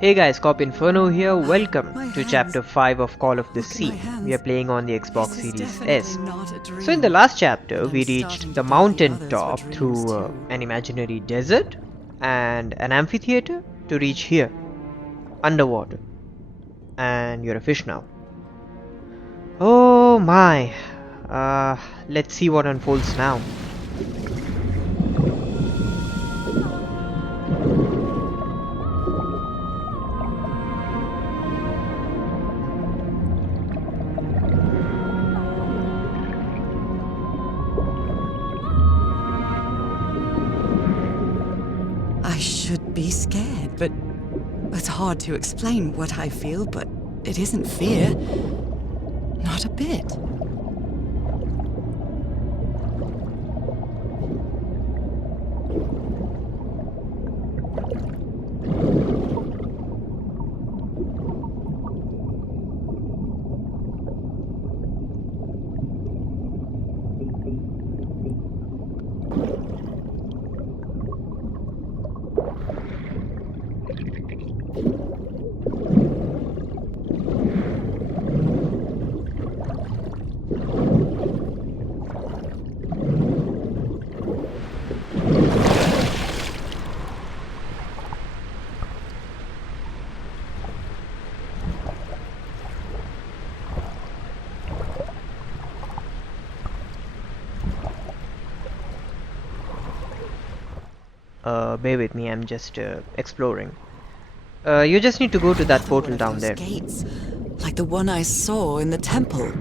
Hey guys, Cop Inferno here. Welcome My to hands. chapter 5 of Call of the Look at my Sea. hands. We are playing on the Xbox This is Series definitely S. not a dream. So in the last chapter, And we I'm reached starting the to doubt the others were mountaintop dreams through too. an imaginary desert and an amphitheater to reach here, underwater. And you're a fish now. Oh my. Let's see what unfolds now. I should be scared, but it's hard to explain what I feel, but it isn't fear. Not a bit. Bear with me, I'm just exploring. You just need to go to that Another portal one of down those there. gates, like the one I saw in the temple.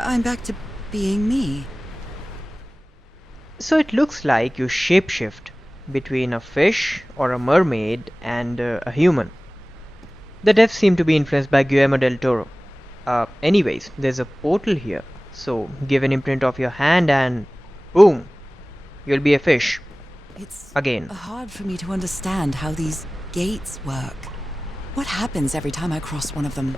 I'm back to being me. So it looks like you shapeshift between a fish or a mermaid and a human. The deaths seem to be influenced by Guillermo del Toro. Anyways, there's a portal here, so give an imprint of your hand and boom, you'll be a fish. It's Again. hard for me to understand how these gates work. What happens every time I cross one of them?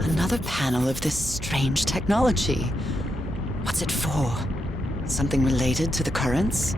Another panel of this strange technology. What's it for? Something related to the currents?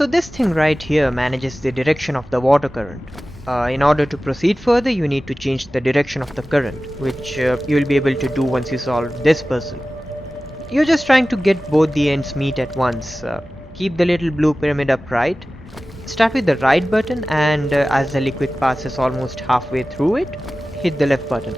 So this thing right here manages the direction of the water current. In order to proceed further, you need to change the direction of the current, which you'll be able to do once you solve this puzzle. You're just trying to get both the ends meet at once. Keep the little blue pyramid upright. Start with the right button, and as the liquid passes almost halfway through it, hit the left button.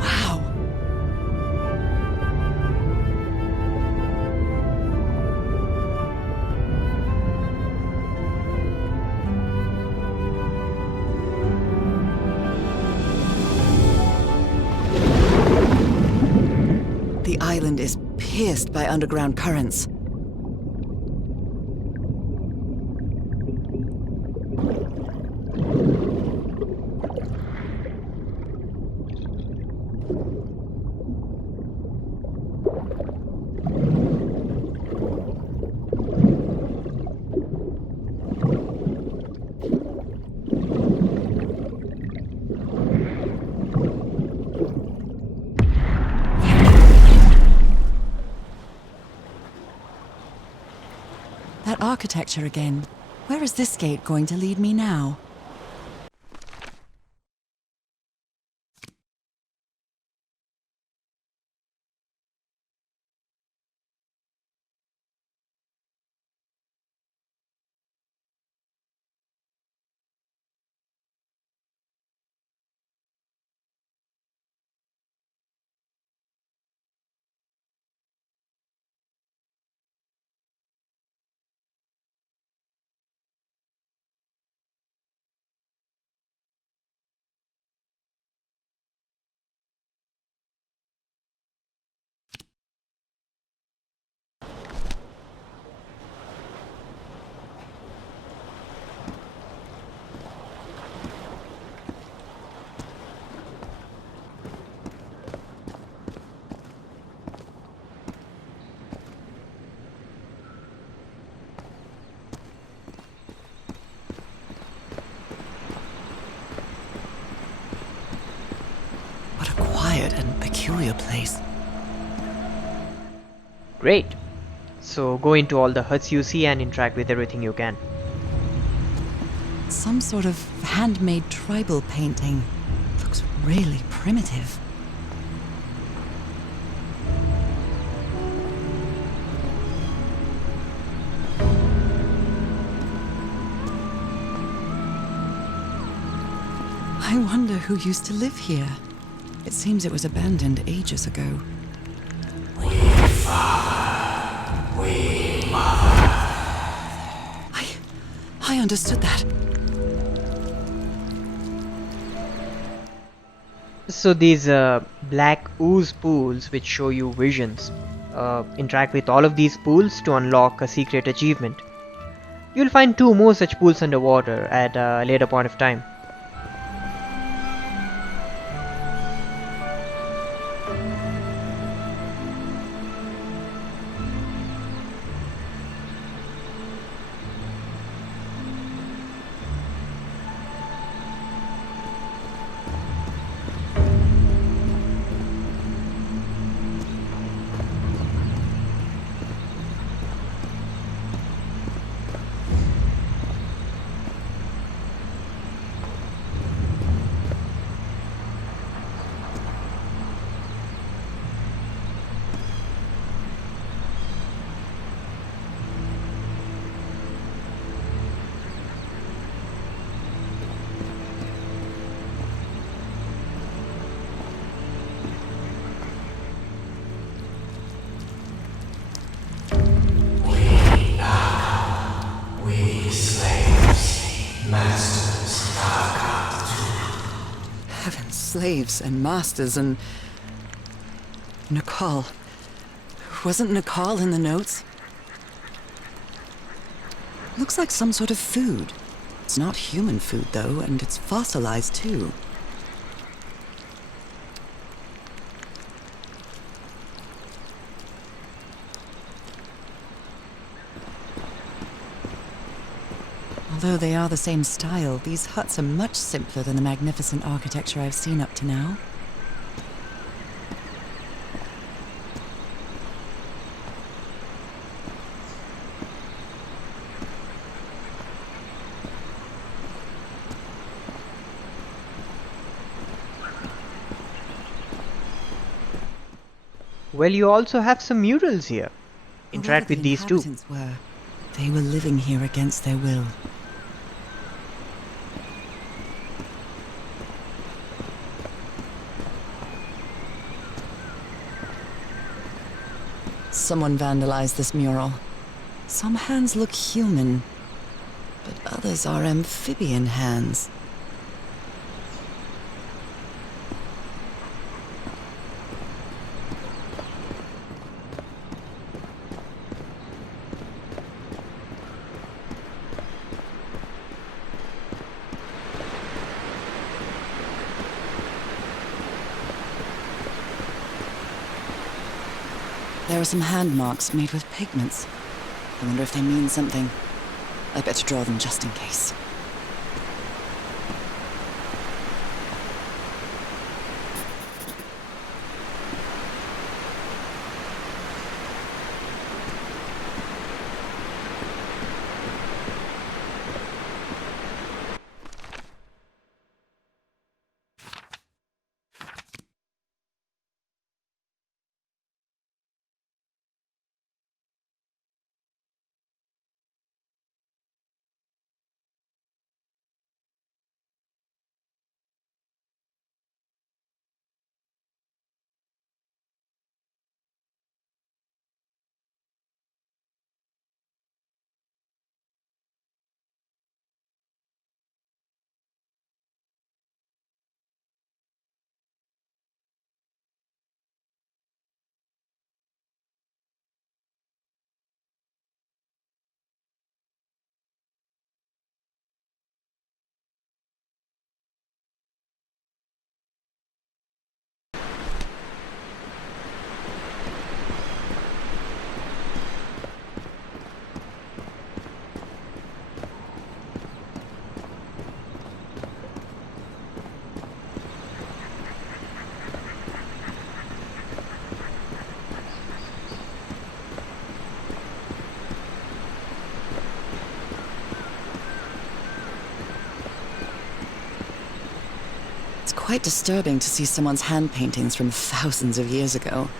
Wow. The island is pierced by underground currents. That architecture again. Where is this gate going to lead me now? What a quiet and peculiar place. Great. So go into all the huts you see and interact with everything you can. Some sort of handmade tribal painting. Looks really primitive. I wonder who used to live here. It seems it was abandoned ages ago. I understood that. So these black ooze pools which show you visions. Interact with all of these pools to unlock a secret achievement. You'll find 2 more such pools underwater at a later point of time. Heaven, slaves and masters and... Nicole. Wasn't Nicole in the notes? Looks like some sort of food. It's not human food, though, and it's fossilized, too. Although they are the same style, these huts are much simpler than the magnificent architecture I've seen up to now. Well, you also have some murals here. Whoever Interact with the these too. inhabitants were, they were living here against their will. Someone vandalized this mural. Some hands look human, but others are amphibian hands. There are some hand marks made with pigments. I wonder if they mean something. I better draw them just in case. It's quite disturbing to see someone's hand paintings from thousands of years ago.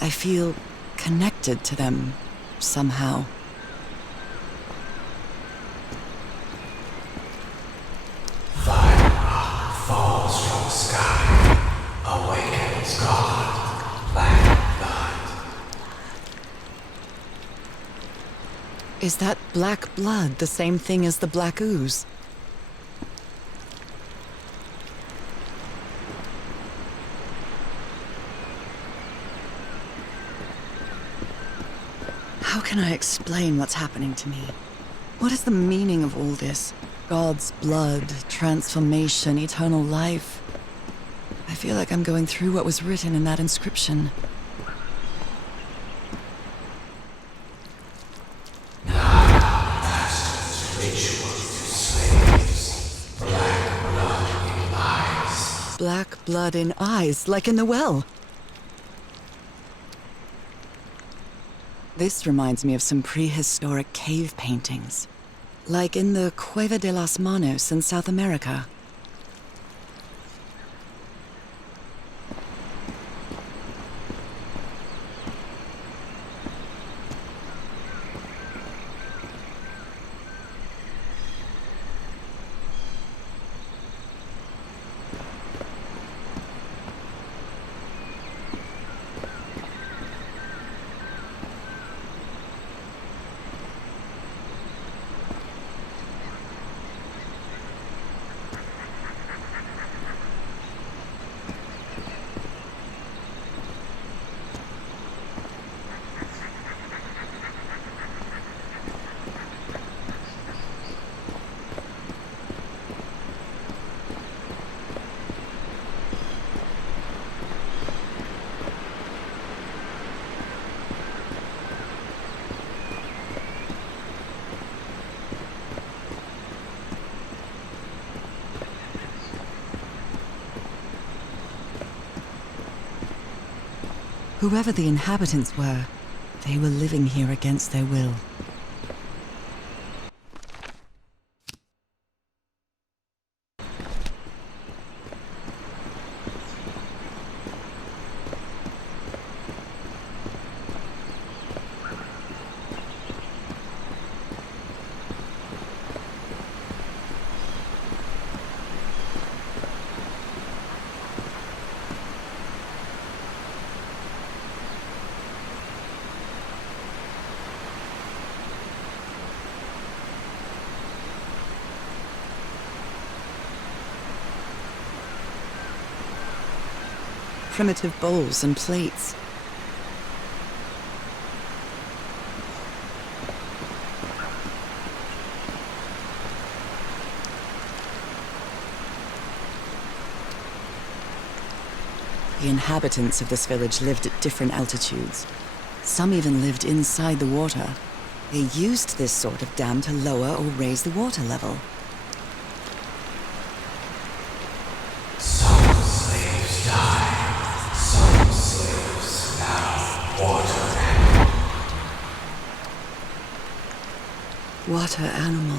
I feel connected to them somehow. Fire falls from the sky, awakens God, black blood. Is that black blood the same thing as the black ooze? How can I explain what's happening to me? What is the meaning of all this? God's blood, transformation, eternal life. I feel like I'm going through what was written in that inscription. Masters rituals to slaves, black blood in eyes. Black blood in eyes, like in the well. This reminds me of some prehistoric cave paintings, like in the Cueva de las Manos in South America. Whoever the inhabitants were, they were living here against their will. Primitive bowls and plates. The inhabitants of this village lived at different altitudes. Some even lived inside the water. They used this sort of dam to lower or raise the water level. Some slaves died. Some slaves now water animal. Water animal.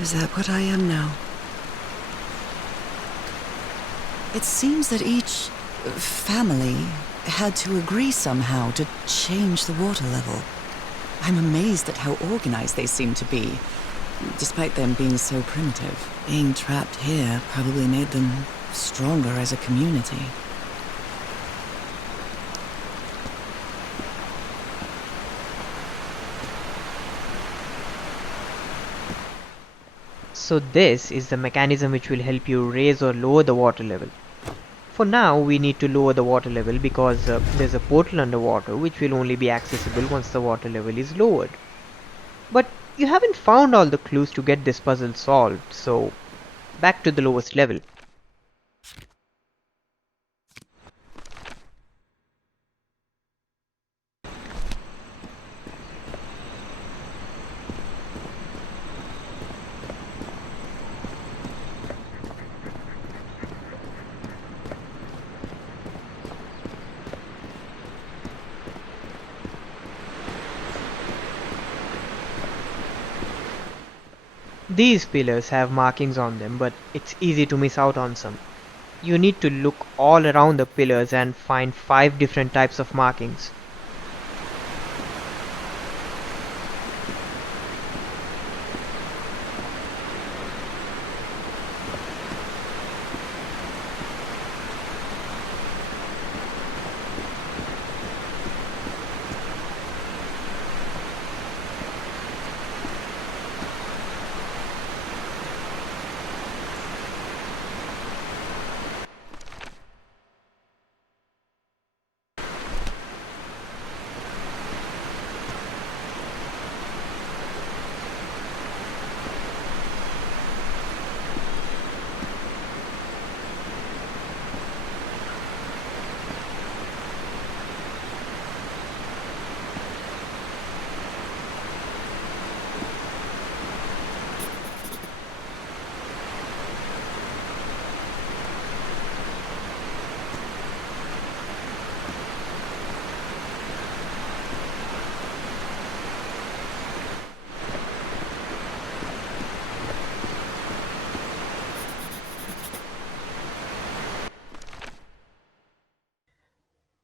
Is that what I am now? It seems that each family had to agree somehow to change the water level. I'm amazed at how organized they seem to be, despite them being so primitive. Being trapped here probably made them stronger as a community. So this is the mechanism which will help you raise or lower the water level. For now we need to lower the water level because there's a portal underwater which will only be accessible once the water level is lowered. But you haven't found all the clues to get this puzzle solved, so back to the lowest level. These pillars have markings on them, but it's easy to miss out on some. You need to look all around the pillars and find 5 different types of markings.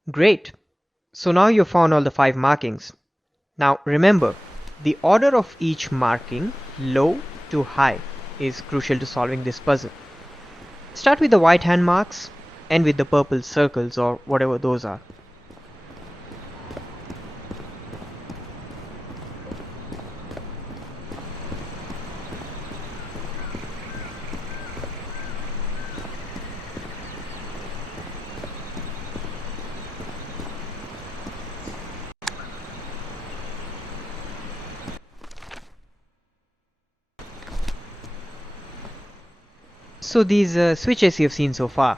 Great! So now you've found all the 5 markings. Now remember, the order of each marking, low to high, is crucial to solving this puzzle. Start with the white hand marks, end with the purple circles or whatever those are. So these switches you've seen so far,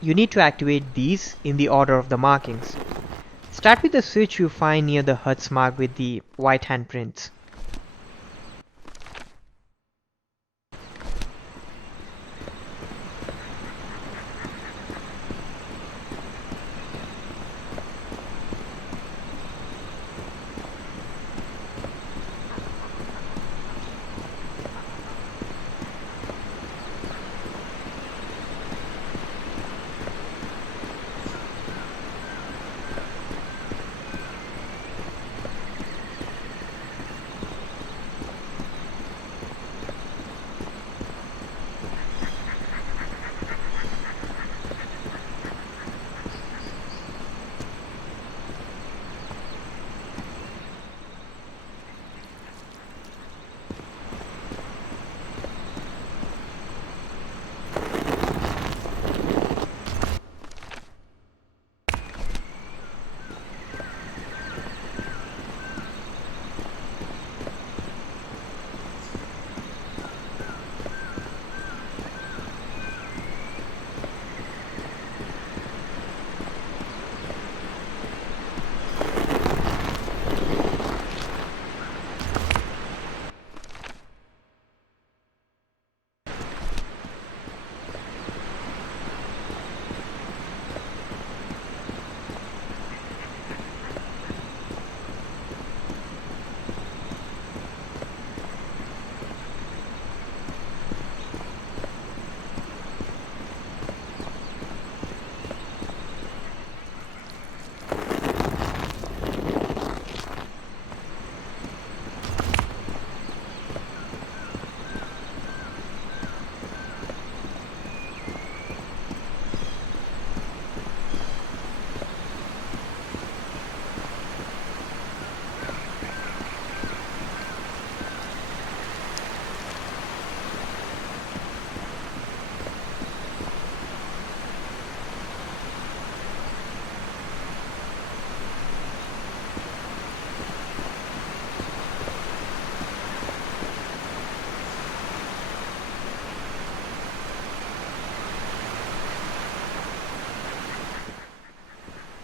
you need to activate these in the order of the markings. Start with the switch you find near the huts marked with the white handprints.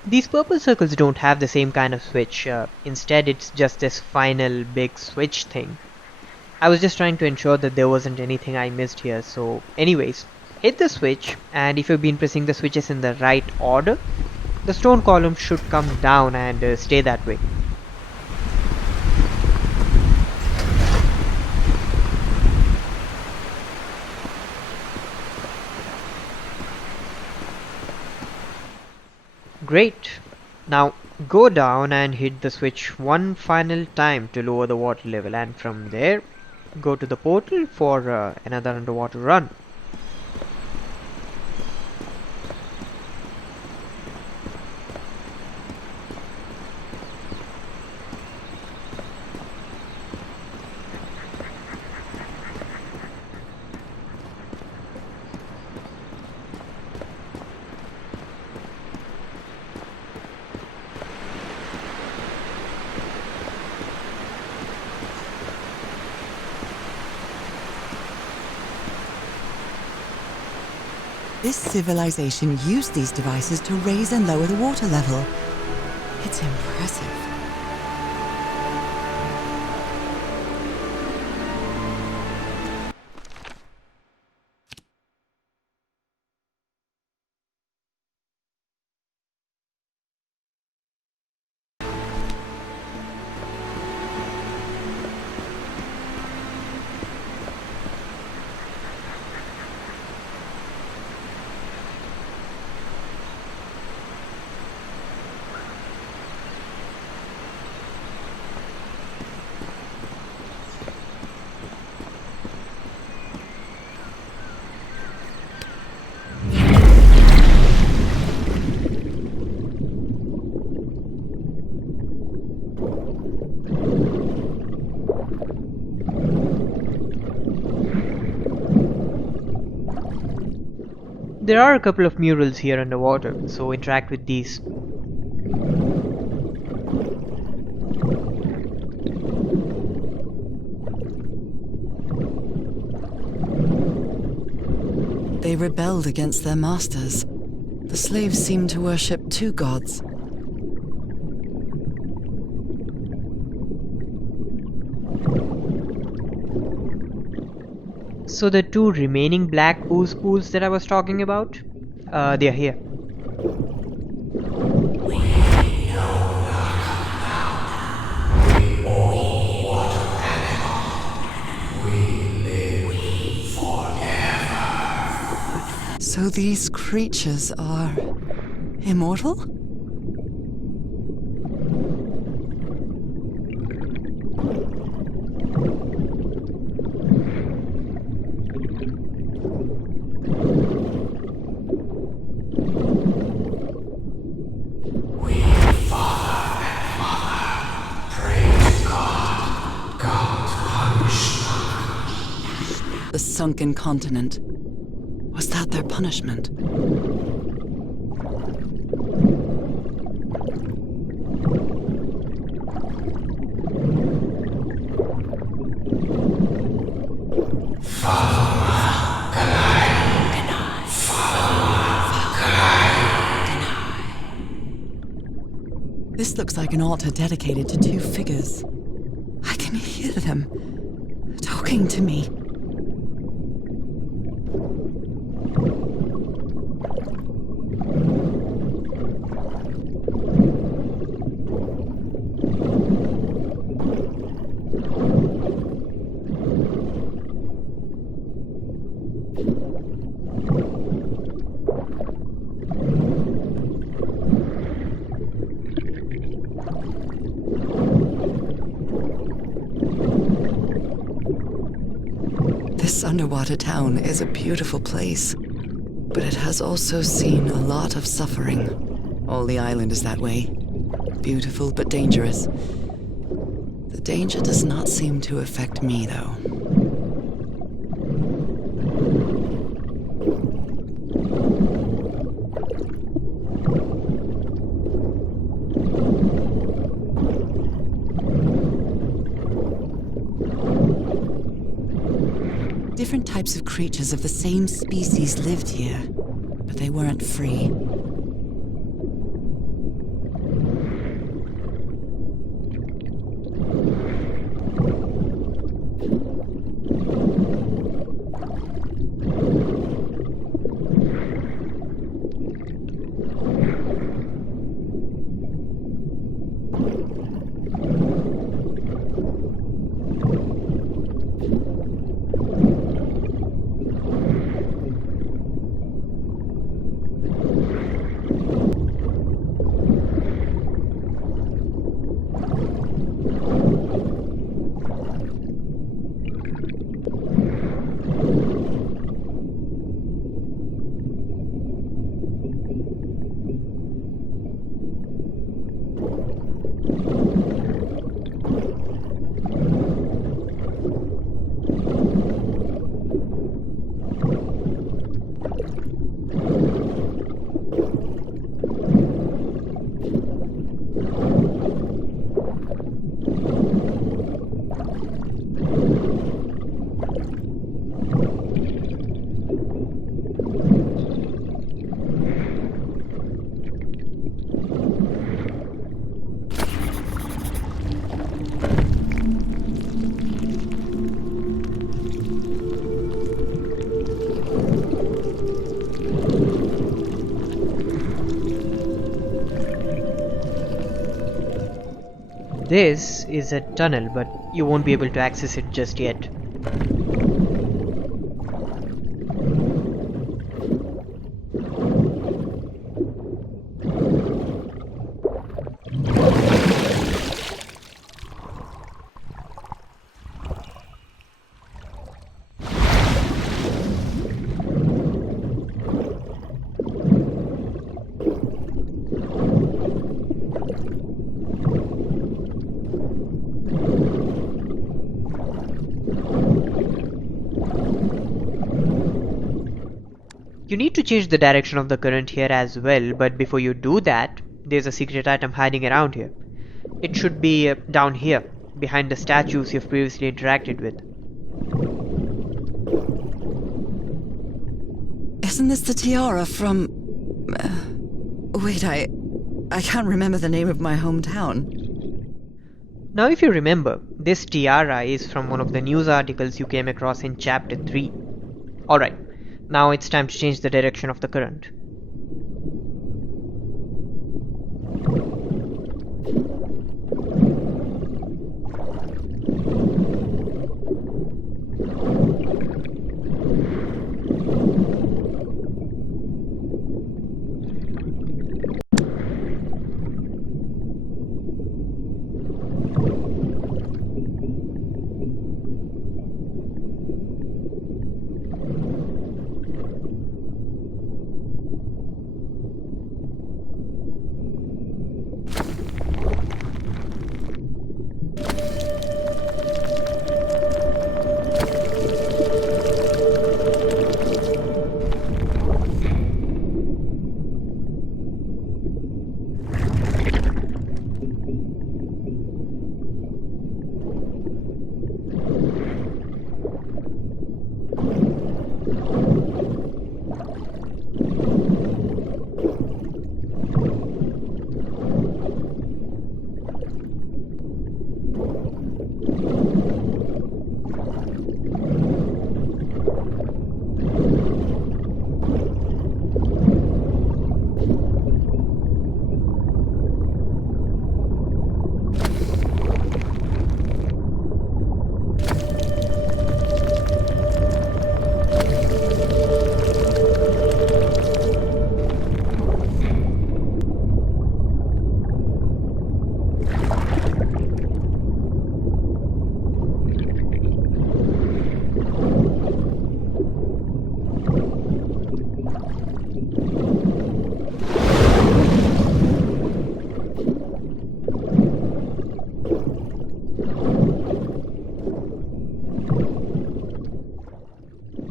These purple circles don't have the same kind of switch. Instead, it's just this final big switch thing. I was just trying to ensure that there wasn't anything I missed here. So anyways, hit the switch, and if you've been pressing the switches in the right order, the stone column should come down and stay that way. Great. Now go down and hit the switch one final time to lower the water level, and from there go to the portal for another underwater run. This civilization used these devices to raise and lower the water level. It's impressive. There are a couple of murals here underwater, so interact with these. They rebelled against their masters. The slaves seemed to worship two gods. So the two remaining black ooze pools that I was talking about, they're here. So these creatures are immortal? The sunken continent. Was that their punishment? This looks like an altar dedicated to two figures. I can hear them talking to me. This underwater town is a beautiful place, but it has also seen a lot of suffering. All the island is that way. Beautiful but dangerous. The danger does not seem to affect me, though. Different types of creatures of the same species lived here, but they weren't free. This is a tunnel, but you won't be able to access it just yet. You need to change the direction of the current here as well, but before you do that, there's a secret item hiding around here. It should be down here, behind the statues you've previously interacted with. Isn't this the tiara from... wait, I can't remember the name of my hometown. Now if you remember, this tiara is from one of the news articles you came across in chapter 3. Alright, now it's time to change the direction of the current.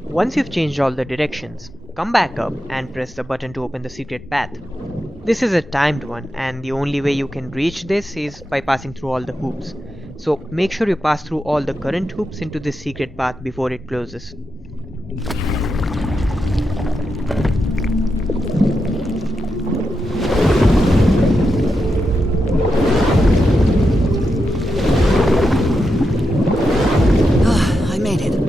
Once you've changed all the directions, come back up and press the button to open the secret path. This is a timed one, and the only way you can reach this is by passing through all the hoops. So make sure you pass through all the current hoops into this secret path before it closes. I made it.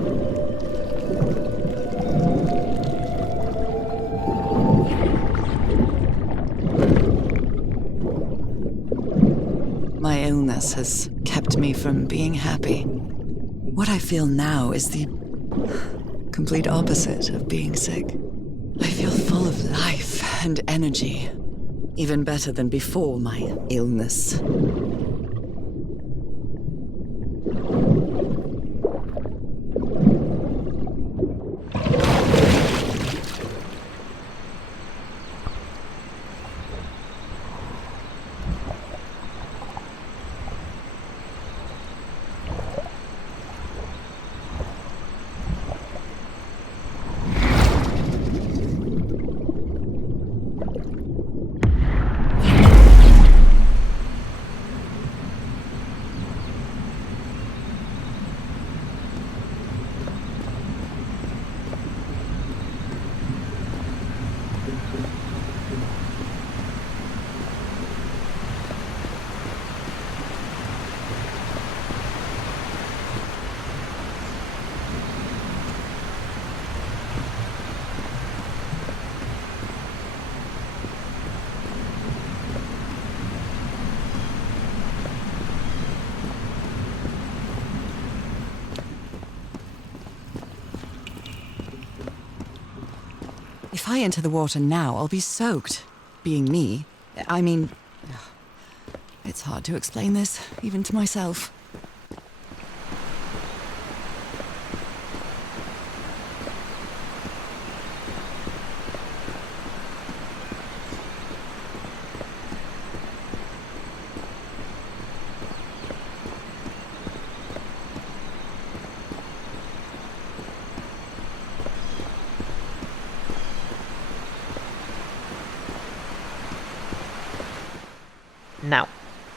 My illness has kept me from being happy. What I feel now is the complete opposite of being sick. I feel full of life and energy, even better than before my illness. If I enter the water now, I'll be soaked. Being me, I mean... It's hard to explain this, even to myself. Now,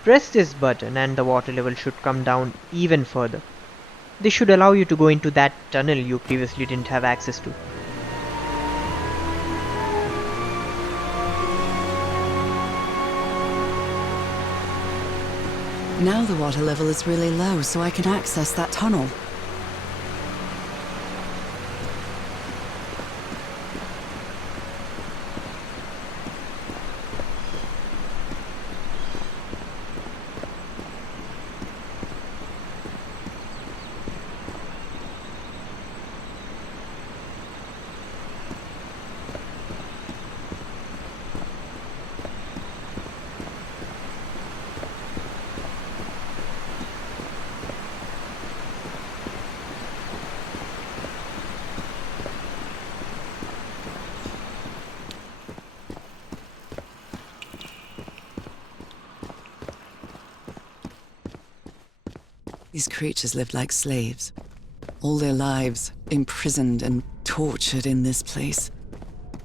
press this button and the water level should come down even further. This should allow you to go into that tunnel you previously didn't have access to. Now the water level is really low, so I can access that tunnel. These creatures lived like slaves. All their lives imprisoned and tortured in this place.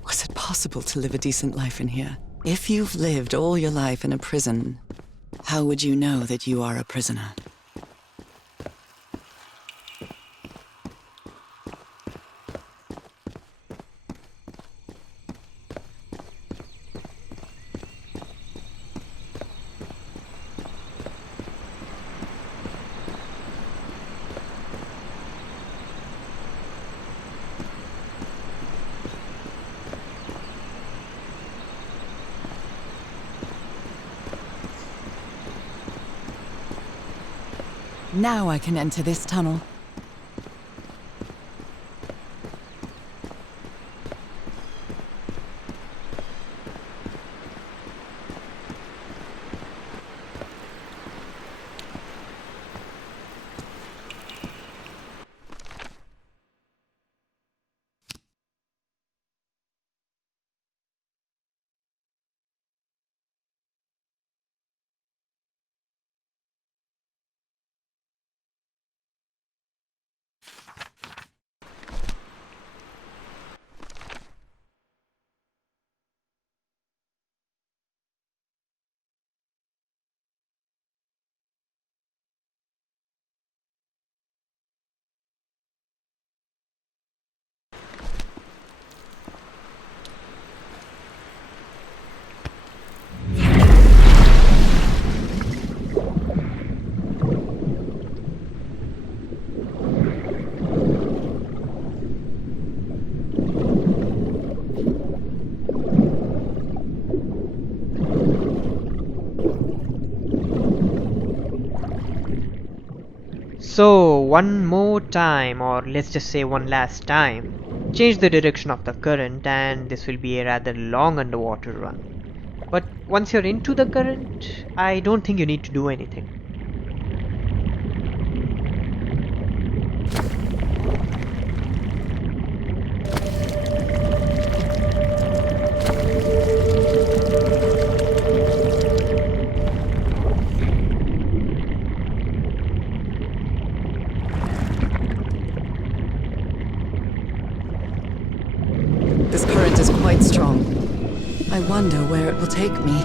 Was it possible to live a decent life in here? If you've lived all your life in a prison, how would you know that you are a prisoner? Now I can enter this tunnel. So, one more time, or let's just say one last time, change the direction of the current and this will be a rather long underwater run. But once you're into the current, I don't think you need to do anything. This current is quite strong. I wonder where it will take me.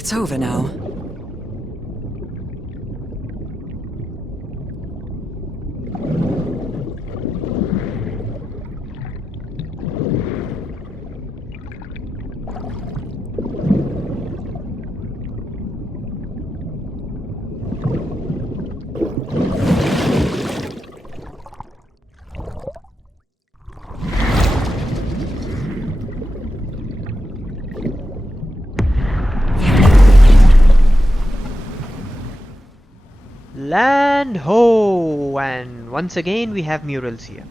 It's over now. Land ho! And once again we have murals here.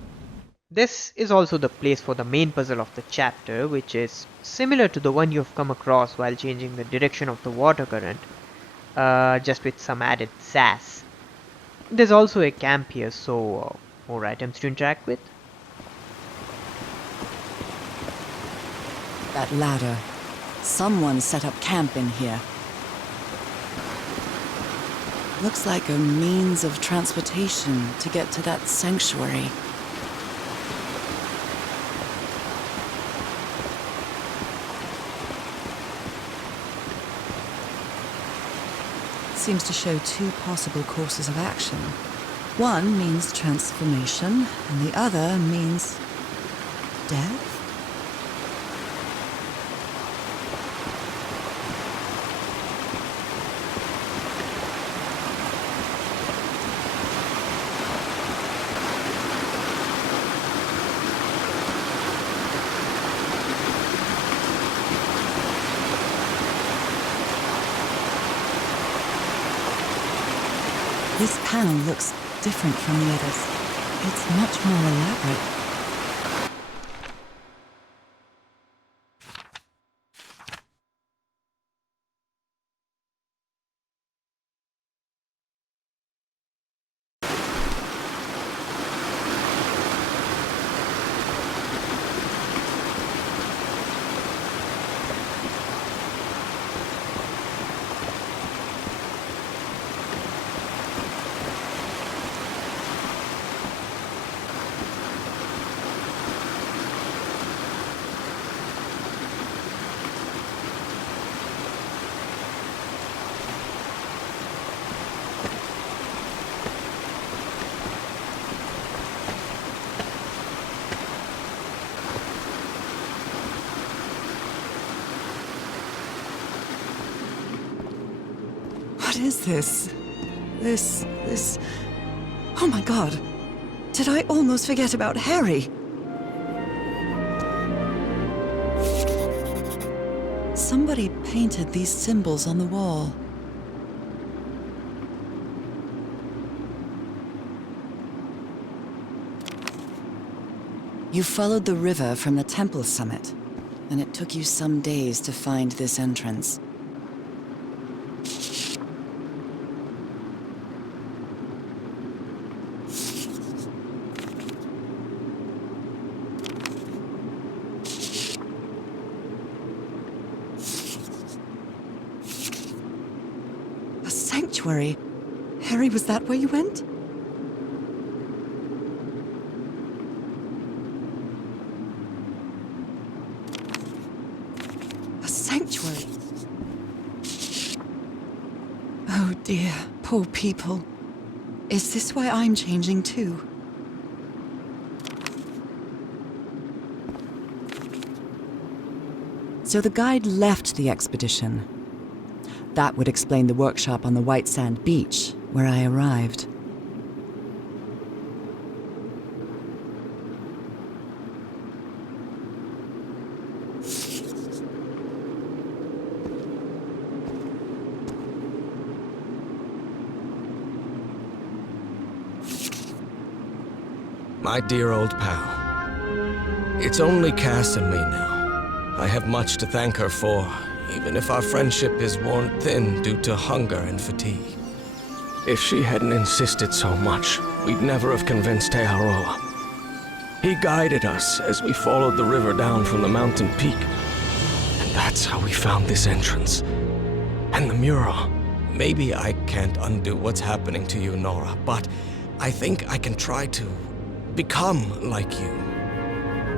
This is also the place for the main puzzle of the chapter, which is similar to the one you've come across while changing the direction of the water current, just with some added sass. There's also a camp here, so more items to interact with. That ladder. Someone set up camp in here. Looks like a means of transportation to get to that sanctuary. Seems to show two possible courses of action. One means transformation, and the other means death? This panel looks different from the others. It's much more elaborate. What is this? This... Oh my god! Did I almost forget about Harry? Somebody painted these symbols on the wall. You followed the river from the temple summit, and it took you some days to find this entrance. A sanctuary? Harry, was that where you went? Sanctuary. Oh dear, poor people. Is this why I'm changing too? So the guide left the expedition. That would explain the workshop on the white sand beach, where I arrived. My dear old pal. It's only Cass and me now. I have much to thank her for, even if our friendship is worn thin due to hunger and fatigue. If she hadn't insisted so much, we'd never have convinced Tearoa. He guided us as we followed the river down from the mountain peak. And that's how we found this entrance. And the mural. Maybe I can't undo what's happening to you, Nora, but I think I can try to become like you.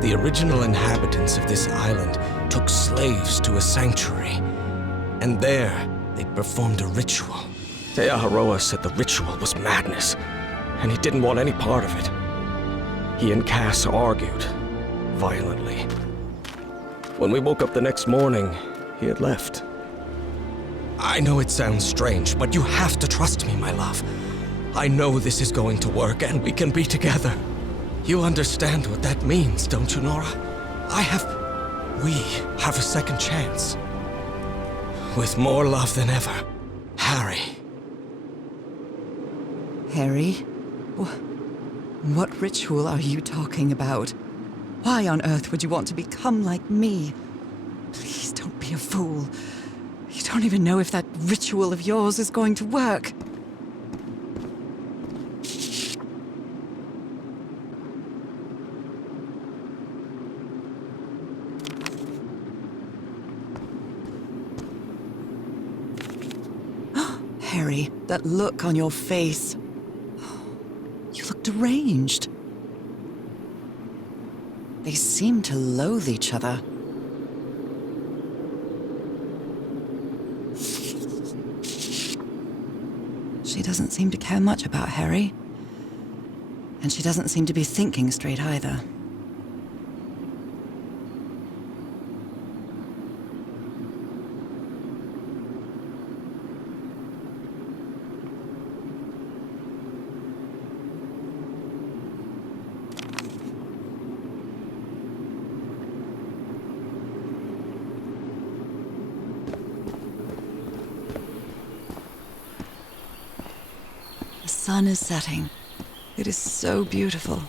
The original inhabitants of this island took slaves to a sanctuary. And there, they'd performed a ritual. Teaharoa said the ritual was madness, and he didn't want any part of it. He and Cass argued, violently. When we woke up the next morning, he had left. I know it sounds strange, but you have to trust me, my love. I know this is going to work, and we can be together. You understand what that means, don't you, Nora? We have a second chance. With more love than ever, Harry. Harry? What ritual are you talking about? Why on earth would you want to become like me? Please don't be a fool. You don't even know if that ritual of yours is going to work. Harry, that look on your face. You look deranged. They seem to loathe each other. She doesn't seem to care much about Harry. And she doesn't seem to be thinking straight either. The sun is setting. It is so beautiful.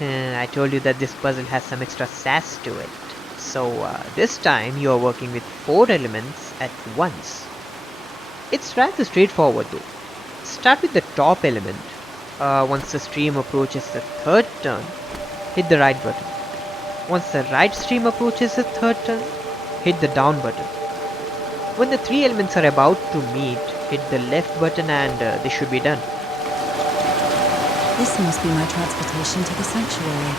I told you that this puzzle has some extra sass to it. So this time you are working with 4 elements at once. It's rather straightforward though. Start with the top element. Once the stream approaches the 3rd turn, hit the right button. Once the right stream approaches the 3rd turn, hit the down button. When the 3 elements are about to meet, hit the left button and they should be done. This must be my transportation to the sanctuary.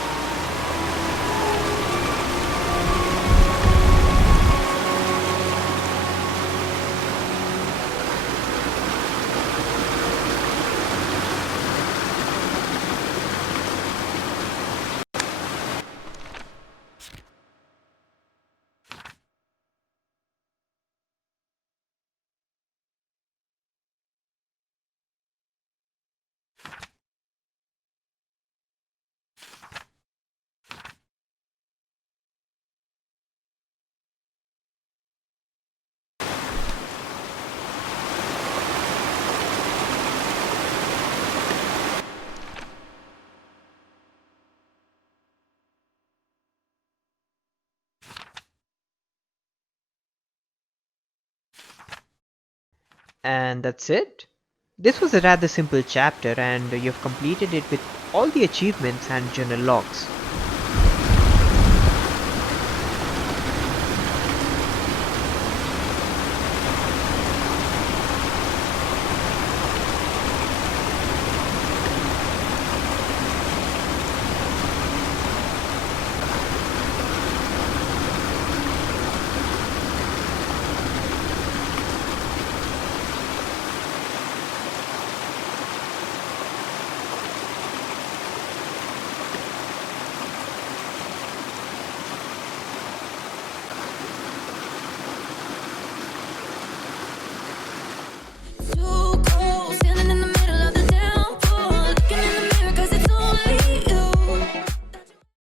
And that's it. This was a rather simple chapter, and you've completed it with all the achievements and journal logs.